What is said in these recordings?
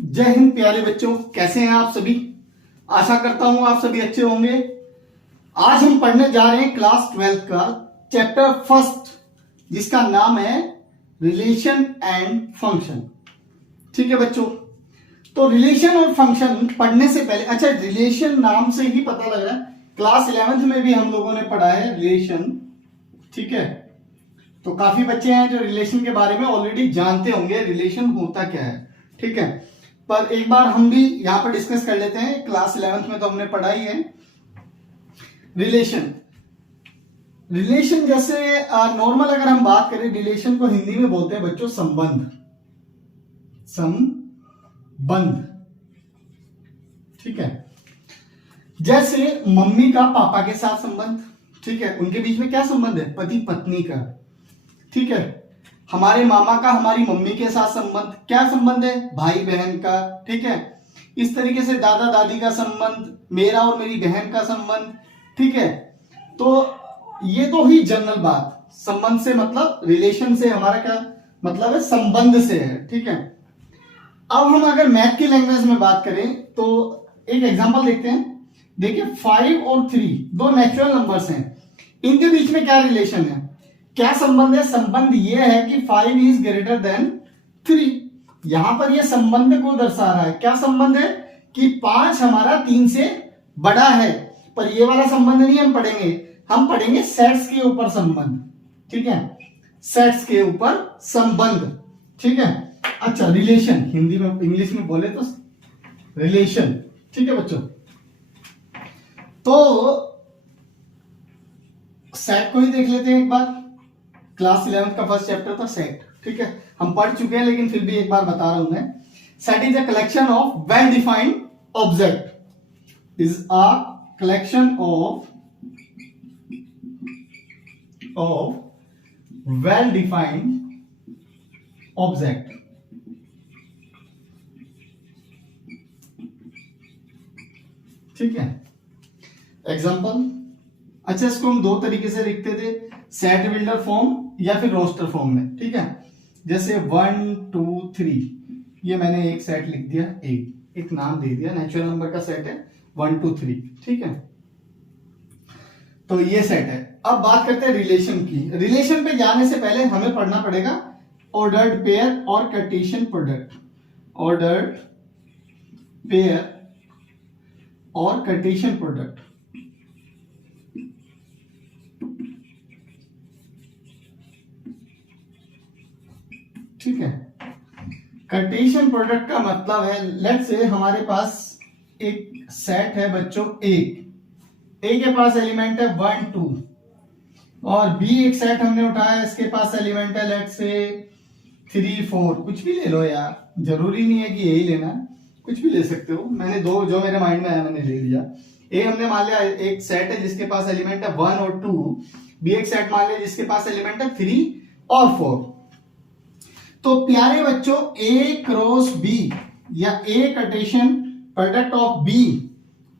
जय हिंद प्यारे बच्चों, कैसे हैं आप सभी। आशा करता हूं आप सभी अच्छे होंगे। आज हम पढ़ने जा रहे हैं क्लास 12 का चैप्टर फर्स्ट, जिसका नाम है रिलेशन एंड फंक्शन। ठीक है बच्चों, तो रिलेशन और फंक्शन पढ़ने से पहले, अच्छा रिलेशन नाम से ही पता लग रहा है, क्लास 11th में भी हम लोगों ने पढ़ा है रिलेशन। ठीक है, तो काफी बच्चे हैं जो रिलेशन के बारे में ऑलरेडी जानते होंगे, रिलेशन होता क्या है। ठीक है, पर एक बार हम भी यहां पर डिस्कस कर लेते हैं। क्लास 11th में तो हमने पढ़ा ही है रिलेशन। रिलेशन जैसे नॉर्मल अगर हम बात करें, रिलेशन को हिंदी में बोलते हैं बच्चों संबंध। संबंध, ठीक है। जैसे मम्मी का पापा के साथ संबंध, ठीक है, उनके बीच में क्या संबंध है, पति पत्नी का। ठीक है, हमारे मामा का हमारी मम्मी के साथ संबंध, क्या संबंध है, भाई बहन का। ठीक है, इस तरीके से दादा दादी का संबंध, मेरा और मेरी बहन का संबंध। ठीक है, तो ये तो ही जनरल बात। संबंध से मतलब रिलेशन से हमारा क्या मतलब है, संबंध से है। ठीक है, अब हम अगर मैथ की लैंग्वेज में बात करें तो एक एग्जांपल देखते हैं। देखिए 5 और 3 दो नेचुरल नंबर्स हैं, इनके बीच में क्या रिलेशन है, क्या संबंध है। संबंध यह है कि 5 इज ग्रेटर देन 3। यहां पर यह संबंध को दर्शा रहा है। क्या संबंध है कि 5 हमारा 3 से बड़ा है। पर यह वाला संबंध नहीं हम पढ़ेंगे सेट्स के ऊपर संबंध। ठीक है, सेट्स के ऊपर संबंध। ठीक है, अच्छा रिलेशन हिंदी में, इंग्लिश में बोले तो रिलेशन। ठीक है बच्चों, तो सेट को ही देख लेते हैं एक बार। क्लास 11 का फर्स्ट चैप्टर था सेट। ठीक है, हम पढ़ चुके हैं लेकिन फिर भी एक बार बता रहा हूं मैं। Set is a collection of well defined object. Is a collection of well defined object. ठीक है, एग्जांपल, अच्छा इसको हम दो तरीके से लिखते थे, सेट बिल्डर फॉर्म या फिर रोस्टर फॉर्म में। ठीक है, जैसे 1 2 3, ये मैंने एक सेट लिख दिया, एक नाम दे दिया, नेचुरल नंबर का सेट है 1 2 3। ठीक है, तो ये सेट है। अब बात करते हैं रिलेशन की। रिलेशन पे जाने से पहले हमें पढ़ना पड़ेगा ऑर्डर्ड पेयर और कार्टेशियन प्रोडक्ट। ऑर्डर्ड पेयर और कार्टेशियन प्रोडक्ट। ठीक है, कार्टेशियन प्रोडक्ट का मतलब है, लेट्स से हमारे पास एक सेट है बच्चों, ए के पास एलिमेंट है 1 2, और बी एक सेट हमने उठाया, इसके पास एलिमेंट है लेट्स से 3 4। कुछ भी ले लो यार, जरूरी नहीं है कि यही लेना, कुछ भी ले सकते हो। मैंने दो जो मेरे माइंड में आया मैंने ले लिया। ए हमने मान लिया एक सेट है जिसके पास एलिमेंट है 1 और 2, बी एक सेट मान लिया जिसके पास एलिमेंट है 3 और 4। तो प्यारे बच्चों ए क्रॉस बी या ए कार्टेशियन प्रोडक्ट ऑफ बी,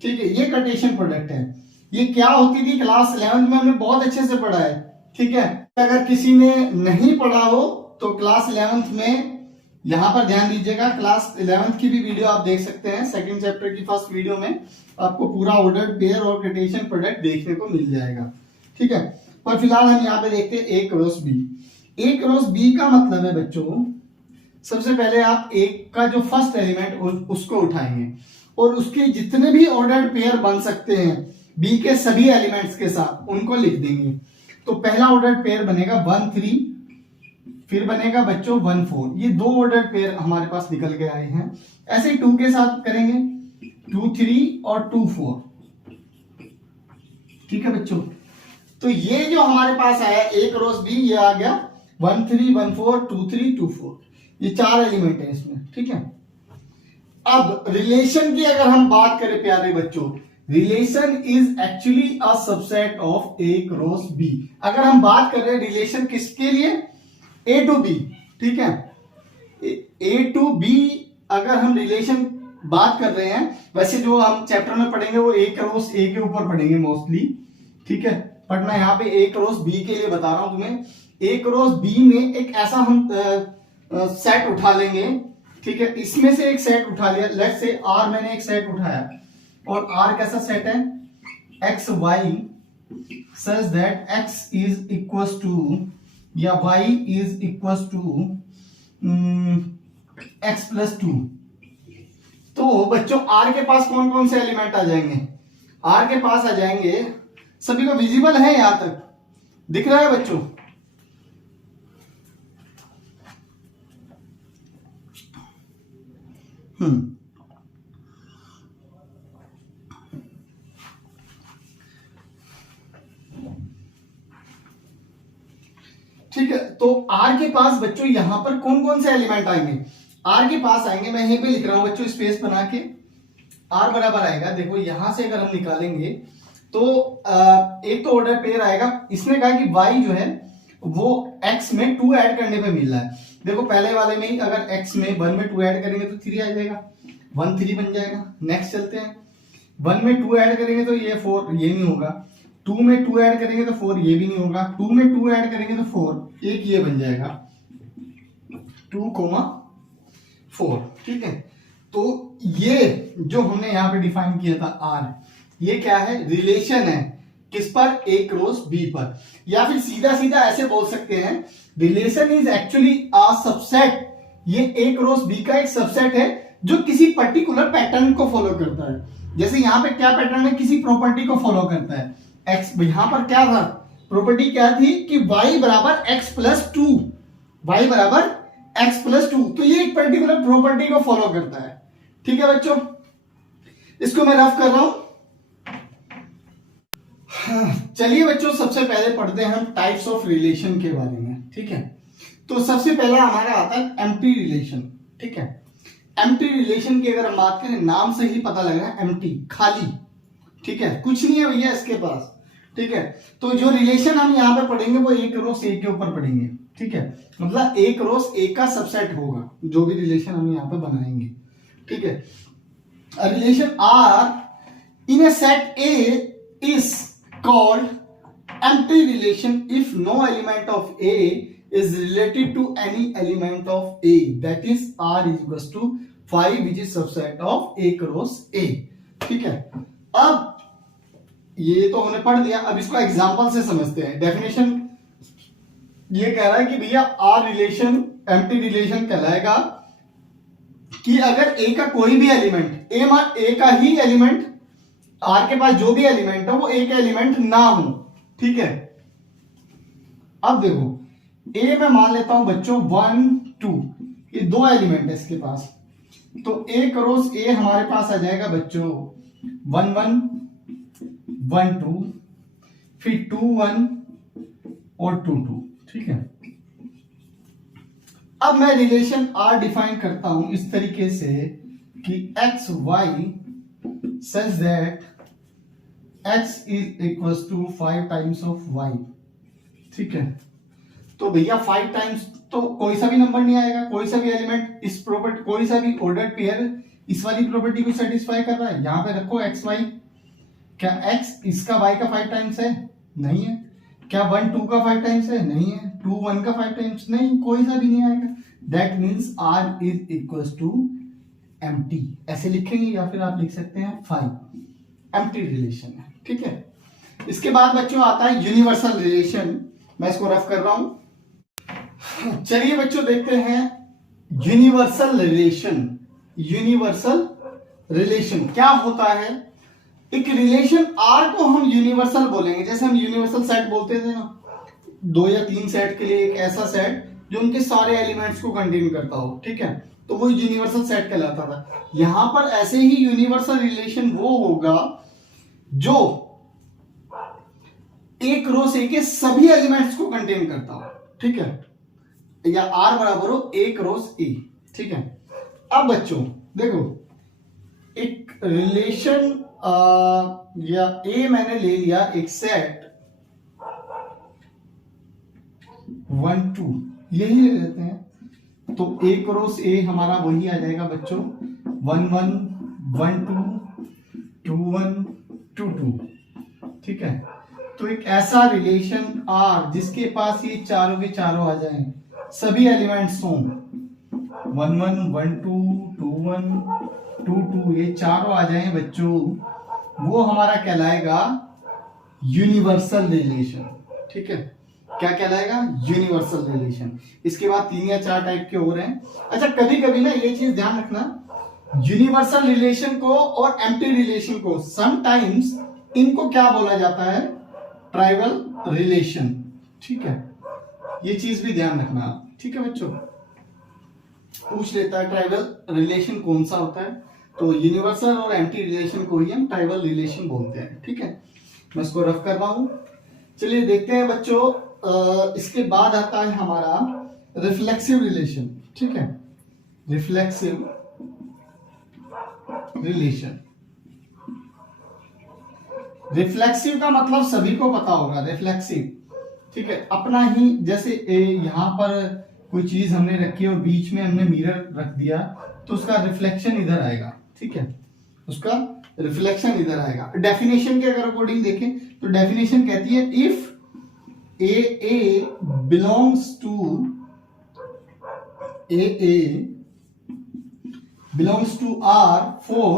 ठीक है, ये कार्टेशियन प्रोडक्ट है। ये क्या होती थी, क्लास 11th में हमने बहुत अच्छे से पढ़ा है। ठीक है, अगर किसी ने नहीं पढ़ा हो तो क्लास 11th में यहां पर ध्यान दीजिएगा, क्लास 11th की भी वीडियो आप देख सकते हैं। सेकंड चैप्टर की फर्स्ट वीडियो में आपको पूरा ऑर्डर्ड पेयर और कार्टेशियन प्रोडक्ट देखने को मिल जाएगा। ठीक है, पर फिलहाल हम यहाँ पे देखते हैं ए क्रॉस बी। ए क्रॉस बी का मतलब है बच्चों, सबसे पहले आप ए का जो फर्स्ट एलिमेंट उसको उठाएंगे और उसके जितने भी ऑर्डर्ड पेयर बन सकते हैं बी के सभी एलिमेंट्स के साथ उनको लिख देंगे। तो पहला ऑर्डर्ड पेयर बनेगा 1 3, फिर बनेगा बच्चों 1 4। ये दो ऑर्डर्ड पेयर हमारे पास निकल के आए हैं। ऐसे ही 2 के साथ करेंगे 2 3 और 2 4। ठीक है बच्चों, तो ये जो हमारे पास आया ए क्रॉस बी, ये आ गया 1 3 1 4 2 3 2 4। ये 4 एलिमेंट है इसमें। ठीक है, अब रिलेशन की अगर हम बात करें प्यारे बच्चों, relation is actually a subset of A cross B. अगर हम बात कर रहे हैं रिलेशन किसके लिए, ए टू बी। ठीक है, ए टू बी अगर हम रिलेशन बात कर रहे हैं, वैसे जो हम चैप्टर में पढ़ेंगे वो ए क्रॉस ए के ऊपर पढ़ेंगे मोस्टली। ठीक है, पढ़ना यहाँ पे ए क्रॉस बी के लिए बता रहा हूं तुम्हें। ए क्रॉस बी में एक ऐसा हम सेट उठा लेंगे ठीक है, इसमें से एक सेट उठा लिया, लेट से आर मैंने एक सेट उठाया और आर कैसा सेट है, X Y such that X is equal to या Y is equal to X plus 2। तो बच्चों आर के पास कौन कौन से एलिमेंट आ जाएंगे, आर के पास आ जाएंगे, सभी को विजिबल है, यहां तक दिख रहा है बच्चों, ठीक है। तो आर के पास बच्चों यहां पर कौन कौन से एलिमेंट आएंगे, आर के पास आएंगे, मैं यहीं पे लिख रहा हूं बच्चों स्पेस बना के, आर बराबर आएगा, देखो यहां से अगर हम निकालेंगे तो एक तो ऑर्डर पेयर आएगा, इसने कहा कि y जो है वो x में 2 ऐड करने पे मिल रहा है, देखो पहले वाले में ही अगर x में 1 में 2 ऐड करेंगे तो 3 आ जाएगा, 1 3 बन जाएगा। नेक्स्ट चलते हैं, 1 में 2 ऐड करेंगे तो ये 4, ये नहीं होगा, 2 में 2 ऐड करेंगे तो 4, ये भी नहीं होगा, 2 में 2 ऐड करेंगे तो 4, एक ये बन जाएगा 2, 4, ठीक है। तो ये जो हमने यहां पे डिफाइन किया था आर, ये क्या है, रिलेशन है, किस पर, ए क्रॉस बी पर, या फिर सीधा सीधा ऐसे बोल सकते हैं relation is actually a subset, ये ए क्रॉस बी का एक सबसेट है जो किसी पर्टिकुलर पैटर्न को फॉलो करता है। जैसे यहां पे क्या पैटर्न है, किसी प्रॉपर्टी को फॉलो करता है, एक्स, यहां पर क्या था, प्रॉपर्टी क्या थी कि y बराबर एक्स प्लस 2, y बराबर एक्स प्लस 2, तो ये एक पर्टिकुलर प्रॉपर्टी को फॉलो करता है, ठीक है बच्चों। इसको मैं रफ कर रहा हूं। चलिए बच्चों सबसे पहले पढ़ते हैं हम टाइप्स ऑफ रिलेशन के बारे में, ठीक है। तो सबसे पहला हमारा आता है एम्प्टी रिलेशन, ठीक है। एम्प्टी रिलेशन की अगर हम बात करें, नाम से ही पता लग रहा है एम्प्टी, खाली, ठीक है, कुछ नहीं है भैया इसके पास, ठीक है। तो जो रिलेशन हम यहाँ पे पढ़ेंगे वो ए क्रॉस ए के ऊपर पढ़ेंगे, ठीक है, मतलब ए क्रॉस ए का सबसेट होगा जो भी रिलेशन हम यहाँ पे बनाएंगे, ठीक है। Relation R in a set A is called empty relation if no element of A is related to any element of A, that is R is equals to 5 which is subset of A cross A, ठीक है। अब ये तो हमने पढ़ दिया, अब इसको एग्जांपल से समझते हैं। डेफिनेशन ये कह रहा है कि भैया आर रिलेशन एम्प्टी रिलेशन कहलाएगा कि अगर A का कोई भी एलिमेंट, A का ही एलिमेंट, आर के पास जो भी एलिमेंट है वो एक एलिमेंट ना हो, ठीक है। अब देखो ए में मान लेता हूं बच्चों 1 2, ये 2 एलिमेंट है इसके पास, तो ए क्रॉस ए हमारे पास आ जाएगा बच्चों 1 1 1 2, फिर 2 1 और 2 2, ठीक है। अब मैं रिलेशन आर डिफाइन करता हूं इस तरीके से कि x y such that x is equals to 5 times of y, ठीक है। तो भैया 5 टाइम्स तो कोई सा भी नंबर नहीं आएगा, कोई सा भी एलिमेंट इस प्रॉपर्टी, कोई सा भी ऑर्डर्ड पेयर इस वाली प्रॉपर्टी को सेटिस्फाई कर रहा है। यहां पे रखो x y, क्या x इसका y का 5 टाइम्स है, नहीं है। क्या 1 2 का 5 टाइम्स है, नहीं है। 2 1 का 5 टाइम्स, नहीं, कोई सा भी नहीं आएगा। That means r is equals to empty, ऐसे लिखेंगे, या फिर आप लिख सकते हैं 5, एम्प्टी रिलेशन है, ठीक है। इसके बाद बच्चों आता है यूनिवर्सल रिलेशन, मैं इसको रफ कर रहा हूं। चलिए बच्चों देखते हैं यूनिवर्सल रिलेशन। यूनिवर्सल रिलेशन क्या होता है, एक रिलेशन आर को हम यूनिवर्सल बोलेंगे, जैसे हम यूनिवर्सल सेट बोलते थे ना, 2 या 3 सेट के लिए एक ऐसा सेट जो उनके सारे एलिमेंट्स को कंटेन करता हो, ठीक है, तो वो यूनिवर्सल सेट कहलाता था। यहां पर ऐसे ही यूनिवर्सल रिलेशन वो होगा जो ए क्रॉस ए के सभी एलिमेंट्स को कंटेन करता हो, ठीक है, या आर बराबर हो ए क्रॉस ए, ठीक है। अब बच्चों देखो एक रिलेशन या ए मैंने ले लिया एक सेट 1 2, यही ले लेते हैं, तो ए क्रॉस ए हमारा वही आ जाएगा बच्चों 1 1 1 2 2 1 2 2, ठीक है। तो एक ऐसा रिलेशन आर जिसके पास ये चारों के चारों आ जाएं, सभी एलिमेंट्स हों, 1 1 1 2 2 1 2 2 ये चारों आ जाए बच्चों, वो हमारा कहलाएगा यूनिवर्सल रिलेशन। ठीक है, क्या कहलाएगा? Universal relation. इसके बाद 3 या 4 टाइप के और हैं। अच्छा, कभी कभी ना ये चीज ध्यान रखना, यूनिवर्सल रिलेशन को और एम्प्टी रिलेशन को समटाइम्स इनको क्या बोला जाता है? Trivial relation. ठीक है, ये चीज भी ध्यान रखना। ठीक है बच्चों, पूछ लेता है ट्राइवल रिलेशन कौन सा होता है, तो यूनिवर्सल और एम्प्टी रिलेशन को ही हम ट्राइवल रिलेशन बोलते हैं। ठीक है, मैं इसको रफ कर रहा हूं। चलिए देखते हैं बच्चों, इसके बाद आता है हमारा रिफ्लेक्सिव रिलेशन। ठीक है, रिफ्लेक्सिव रिलेशन। रिफ्लेक्सिव का मतलब सभी को पता होगा, रिफ्लेक्सिव। ठीक है, अपना ही जैसे यहां पर कोई चीज हमने रखी और बीच में हमने मिरर रख दिया तो उसका रिफ्लेक्शन इधर आएगा। ठीक है, उसका रिफ्लेक्शन इधर आएगा। डेफिनेशन के अगर अकॉर्डिंग देखें तो डेफिनेशन कहती है if a belongs to R for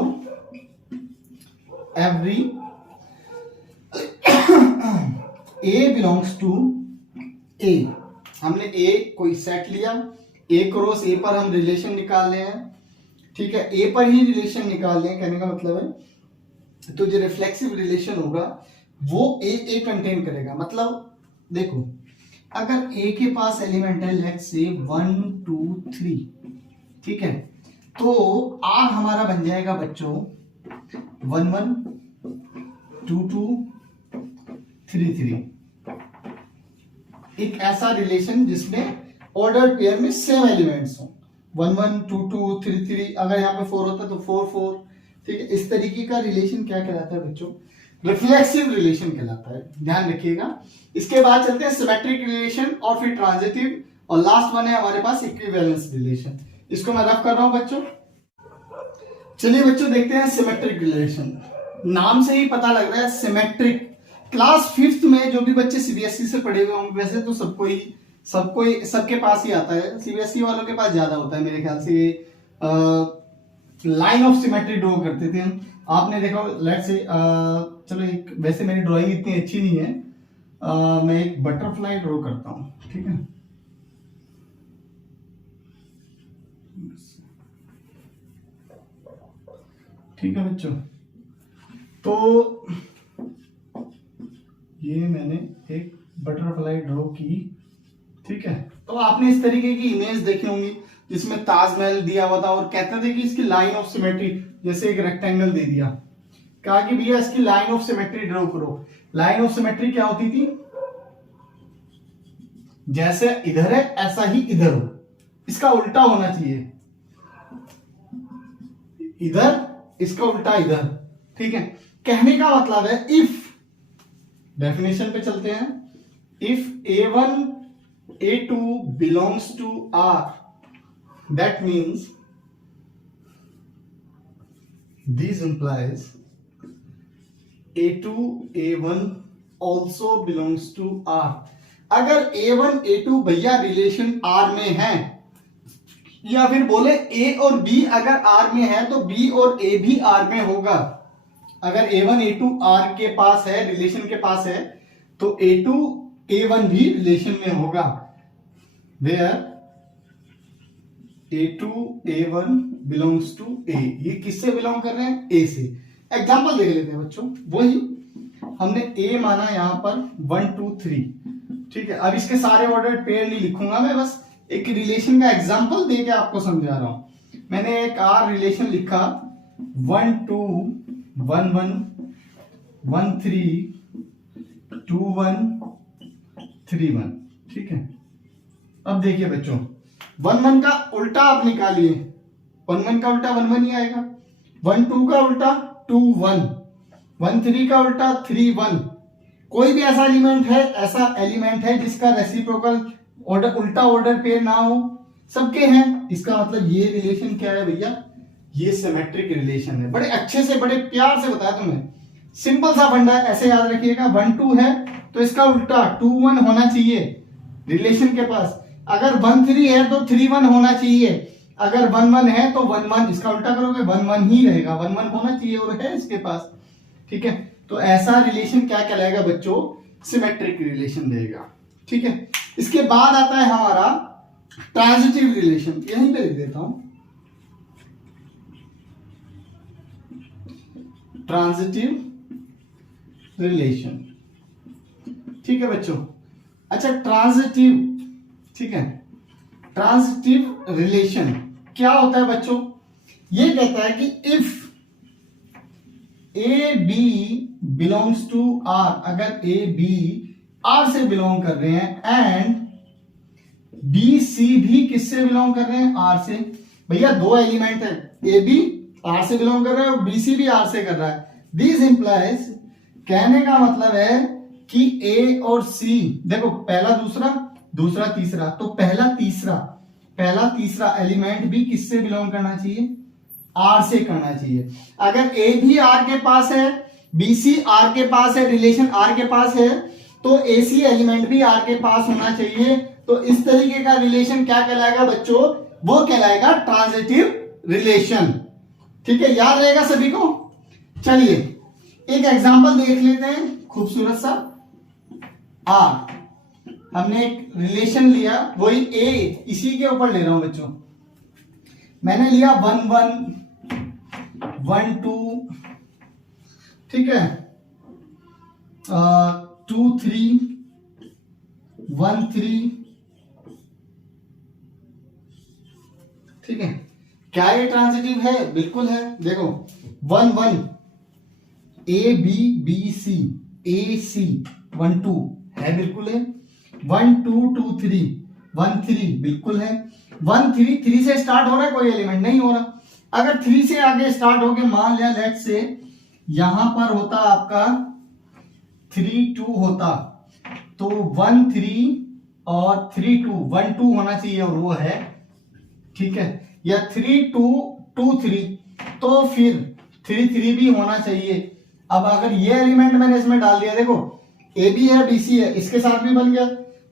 every A belongs to A। हमने A कोई सेट लिया, A क्रॉस A पर हम रिलेशन निकाल रहे हैं। ठीक है, A पर ही रिलेशन निकाल रहे हैं, कहने का मतलब है तो जो रिफ्लेक्सिव रिलेशन होगा वो A कंटेन करेगा। मतलब देखो, अगर A के पास एलिमेंट है लेट्स से 1 2 3, ठीक है, तो R हमारा बन जाएगा बच्चों 1 1 2 2 3 3। एक ऐसा रिलेशन जिसमें ऑर्डर पेयर में सेम एलिमेंट्स हो, 1 1 2 2 3 3। अगर यहाँ पे 4 होता है तो 4 4। ठीक है, इस तरीके का रिलेशन क्या कहलाता है बच्चों? रिफ्लेक्सिव रिलेशन कहलाता है, ध्यान रखिएगा। इसके बाद चलते हैं सिमेट्रिक रिलेशन और फिर ट्रांजिटिव, और लास्ट वन है हमारे पास इक्विवेलेंस रिलेशन। इसको मैं रफ कर रहा हूं बच्चों। चलिए बच्चों देखते हैं सिमेट्रिक रिलेशन। नाम से ही पता लग रहा है सिमेट्रिक। क्लास 5th में जो भी बच्चे सीबीएसई से पढ़े हुए होंगे, वैसे तो सबके पास ही आता है, सीबीएसई वालों के पास ज्यादा होता है मेरे ख्याल से। लाइन ऑफ सिमेट्री ड्रॉ करते थे हम, आपने देखा लेट्स से। चलो एक, वैसे मेरी ड्राइंग इतनी अच्छी नहीं है, मैं एक बटरफ्लाई ड्रॉ करता हूं। ठीक है, ठीक है बच्चों, तो ये मैंने एक बटरफ्लाई ड्रॉ की। ठीक है, तो आपने इस तरीके की इमेज देखी होंगी जिसमें ताजमहल दिया हुआ था और कहते थे कि इसकी लाइन ऑफ सिमेट्री, जैसे एक रेक्टेंगल दे दिया, कहा कि भैया इसकी लाइन ऑफ सिमेट्री ड्रॉ करो। लाइन ऑफ सिमेट्री क्या होती थी? जैसे इधर है ऐसा ही इधर हो, इसका उल्टा होना चाहिए, इधर इसका उल्टा इधर। ठीक है, कहने का मतलब है इफ, डेफिनेशन पे चलते हैं, if A1 A2 belongs to R, that means this implies A2 A1 also belongs to R। अगर A1 A2 भैया रिलेशन R में है, या फिर बोले A और B अगर R में है तो B और A भी R में होगा। अगर A1 A2 R के पास है, रिलेशन के पास है, तो A2 A1 भी रिलेशन में होगा। Where A2 A1 belongs to A। ये किससे बिलोंग कर रहे हैं? A से। एग्जाम्पल देख लेते हैं बच्चों, वही हमने A माना यहां पर 1 2 3। ठीक है, अब इसके सारे ऑर्डर पेयर नहीं लिखूंगा मैं, बस एक रिलेशन का एग्जाम्पल देके आपको समझा रहा हूं। मैंने एक R रिलेशन लिखा 1 2 1 1 1 3 2 1 3 1। ठीक है, अब देखिए बच्चों, 1 1 का उल्टा आप निकालिए, 1 1 का उल्टा 1 1 ही आएगा, 1 2 का उल्टा 2 1, 1 3 का उल्टा 3 1। कोई भी ऐसा एलिमेंट है जिसका रेसिप्रोकल ऑर्डर, उल्टा ऑर्डर पेयर ना हो, सबके हैं। इसका मतलब ये रिलेशन क्या है भैया? ये सिमेट्रिक रिलेशन है। बड़े अच्छे से, बड़े प्यार से बताया तुम्हें, सिंपल सा फंडा है, ऐसे याद रखिएगा। 1 2 है तो इसका उल्टा 2 1 होना चाहिए रिलेशन के पास। अगर 1 3 है तो 3 1 होना चाहिए। अगर 1 1 है तो 1 1 इसका उल्टा करोगे 1 1 ही रहेगा, 1 1 होना चाहिए और है इसके पास। ठीक है, तो ऐसा रिलेशन क्या कहलाएगा बच्चों, सिमेट्रिक रिलेशन रहेगा। ठीक है, इसके बाद आता है हमारा ट्रांजिटिव रिलेशन, यहीं पे लिख देता हूं, ट्रांजिटिव रिलेशन। ठीक है बच्चों, अच्छा ट्रांजिटिव, ठीक है, ट्रांजिटिव रिलेशन क्या होता है बच्चों, ये कहता है कि if a b belongs to R, अगर ए बी आर से बिलोंग कर रहे हैं एंड बी सी भी किससे बिलोंग कर रहे हैं, आर से। भैया दो एलिमेंट है, ए बी आर से बिलोंग कर रहा है और बी सी भी आर से कर रहा है। दिस इंप्लाइज, कहने का मतलब है कि ए और सी, देखो पहला दूसरा, दूसरा तीसरा, तो पहला तीसरा एलिमेंट भी किससे बिलोंग करना चाहिए, आर से करना चाहिए। अगर ए भी आर के पास है, बी सी आर के पास है, रिलेशन आर के पास है, तो ए सी एलिमेंट भी आर के पास होना चाहिए। तो इस तरीके का रिलेशन क्या कहलाएगा बच्चों, वो कहलाएगा ट्रांजिटिव रिलेशन। ठीक है, याद रहेगा सभी को। चलिए एक एग्जांपल देख लेते हैं खूबसूरत सा। आर, हमने एक रिलेशन लिया, वही ए, इसी के ऊपर ले रहा हूं बच्चों, मैंने लिया 1 1 1 2, ठीक है, 2 3 1 3, ठीक है। क्या ये ट्रांजिटिव है, बिल्कुल है। देखो 1 1 ए बी बी सी, ए सी 1 2 है, बिल्कुल है। 1 2 2 3 1 3 बिल्कुल है। 1 3 3 से स्टार्ट हो रहा है, कोई एलिमेंट नहीं हो रहा। अगर 3 से आगे स्टार्ट हो गए, मान लिया लेट से यहां पर होता आपका 3 2 होता, तो 1 3 और 3 2 1 2 होना चाहिए और वो है, ठीक है, या 3 2 2 3, तो फिर 3 3 भी होना चाहिए। अब अगर ये एलिमेंट मैंने इसमें डाल दिया, देखो ए बी है बी सी है, इसके साथ भी बन गया,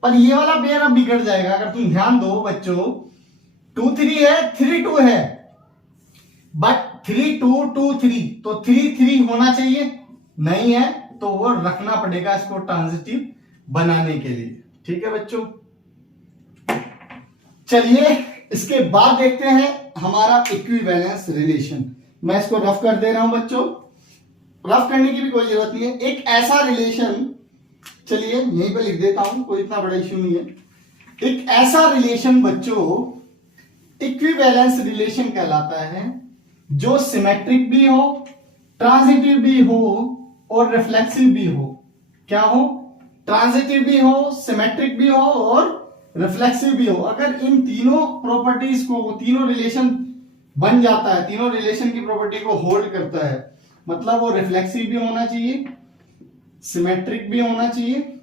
पर ये वाला पेयर अब बिगड़ जाएगा। अगर तुम ध्यान दो बच्चों, 2 3 है 3 2 है, बट 3 2 2 3, तो 3 3 होना चाहिए, नहीं है, तो वो रखना पड़ेगा इसको ट्रांजिटिव बनाने के लिए। ठीक है बच्चों, चलिए इसके बाद देखते हैं हमारा इक्विवेलेंस रिलेशन। मैं इसको रफ कर दे रहा हूं बच्चों, रफ करने की भी कोई जरूरत नहीं है। एक ऐसा रिलेशन, चलिए यहीं पे लिख देता हूं, कोई इतना बड़ा इश्यू नहीं है। एक ऐसा रिलेशन बच्चों इक्विवेलेंस रिलेशन कहलाता है, जो सिमेट्रिक भी हो, ट्रांजिटिव भी हो और रिफ्लेक्सिव भी हो। क्या हो, ट्रांजिटिव भी हो, सिमेट्रिक भी हो और रिफ्लेक्सिव भी हो। अगर इन तीनों प्रॉपर्टीज को, तीनों रिलेशन बन जाता है, तीनों रिलेशन की प्रॉपर्टी को होल्ड करता है, मतलब वो रिफ्लेक्सिव भी होना चाहिए, सिमेट्रिक भी होना चाहिए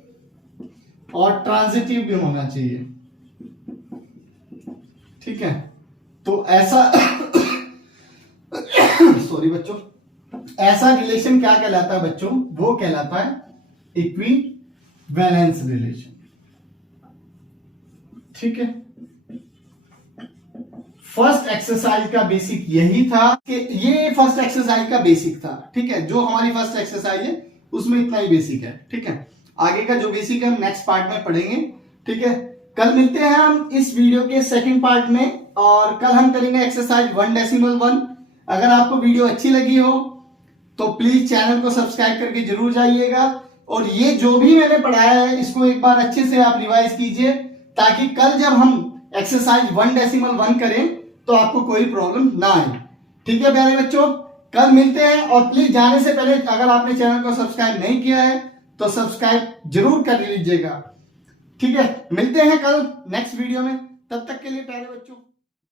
और ट्रांजिटिव भी होना चाहिए। ठीक है, तो ऐसा सॉरी बच्चों, ऐसा रिलेशन क्या कहलाता है बच्चों, वो कहलाता है इक्विवेलेंस रिलेशन। ठीक है, फर्स्ट एक्सरसाइज का बेसिक यही था कि ये फर्स्ट एक्सरसाइज का बेसिक था। ठीक है, जो हमारी फर्स्ट एक्सरसाइज है उसमें इतना ही बेसिक है। ठीक है, आगे का जो बेसिक है हम नेक्स्ट पार्ट में पढ़ेंगे। ठीक है, कल मिलते हैं हम इस वीडियो के सेकंड पार्ट में, और कल हम करेंगे एक्सरसाइज 1.1। अगर आपको वीडियो अच्छी लगी हो तो प्लीज चैनल को सब्सक्राइब करके जरूर जाइएगा, और ये जो भी मैंने पढ़ाया है इसको एक बार अच्छे से आप रिवाइज कीजिए, ताकि कल जब हम एक्सरसाइज 1.1 करें तो आपको कोई प्रॉब्लम ना आए। ठीक है प्यारे बच्चों, कल मिलते हैं, और प्लीज जाने से पहले अगर आपने चैनल को सब्सक्राइब नहीं किया है तो सब्सक्राइब जरूर कर लीजिएगा। ठीक है, मिलते हैं कल नेक्स्ट वीडियो में, तब तक के लिए प्यारे बच्चों।